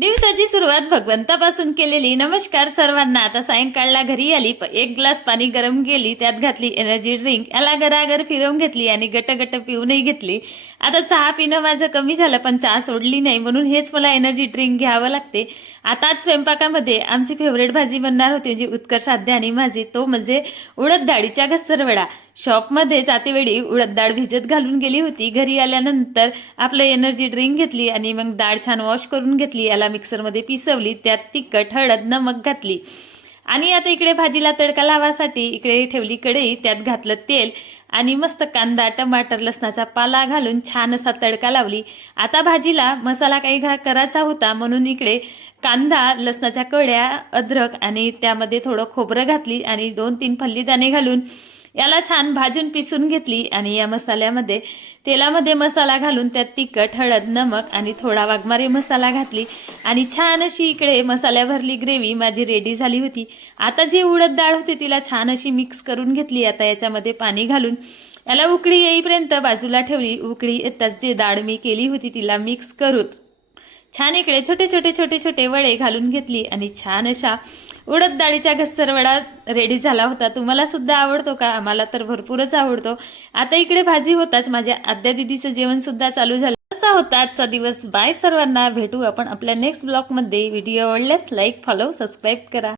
दिवसाची सुरुवात भगवंतापासून केलेली। नमस्कार सर्वांना। आता सायंकाळला घरी आली, एक ग्लास पाणी गरम केली, त्यात घातली एनर्जी ड्रिंक, याला गरागर फिरवून घेतली आणि गट पिऊनही घेतली। आता चहा पिणं माझं कमी झालं, पण चहा सोडली नाही, म्हणून हेच मला एनर्जी ड्रिंक घ्यावं लागते। आता स्वयंपाकामध्ये आमची फेवरेट भाजी बनणार होती, म्हणजे उत्कर्ष आद्या आणि माझी, तो म्हणजे उडद डाळीच्या घस्सरवडा। शॉपमध्ये जातेवेळी उडद डाळ भिजत घालून गेली होती। घरी आल्यानंतर आपलं एनर्जी ड्रिंक घेतली आणि मग डाळ छान वॉश करून घेतली, याला मिक्सरमध्ये पिसवली, त्यात तिखट, हळद, नमक घातली आणि आता इकडे भाजीला तडका लावासाठी इकडे ठेवली कढई, त्यात घातलं तेल आणि मस्त कांदा, टमाटर, लसणाचा पाला घालून छान असा तडका लावली। आता भाजीला मसाला काही करायचा होता, म्हणून इकडे कांदा, लसणाच्या कळ्या, अद्रक आणि त्यामध्ये थोडं खोबरं घातली आणि 2-3 फल्लीदाणे घालून याला छान भाजून पिसून घेतली आणि या मसाल्यामध्ये तेलामध्ये मसाला घालून त्यात तिखट, हळद, नमक आणि थोडा वाघमारे मसाला घातली आणि छान अशी इकडे मसाल्याभरली ग्रेव्ही माझी रेडी झाली होती। आता जी उडद डाळ होती तिला छान अशी मिक्स करून घेतली। आता याच्यामध्ये पाणी घालून याला उकळी येईपर्यंत बाजूला ठेवली। उकळी येताच जी डाळ मी केली होती तिला मिक्स करून छान इकडे छोटे छोटे वडे घालून घेतली आणि छान अशा उडद डाळीचा घस्सरवडा रेडी झाला होता। तुम्हाला सुद्धा आवडतो का? आम्हाला तर भरपूरच आवडतो। आता इकडे भाजी होताच माझ्या आद्या दीदीचं जेवण सुद्धा चालू झालं। असा होता आजचा दिवस। बाय सर्वांना, भेटू आपण आपल्या नेक्स्ट ब्लॉगमध्ये। व्हिडिओ आवडल्यास लाईक, फॉलो, सबस्क्राईब करा।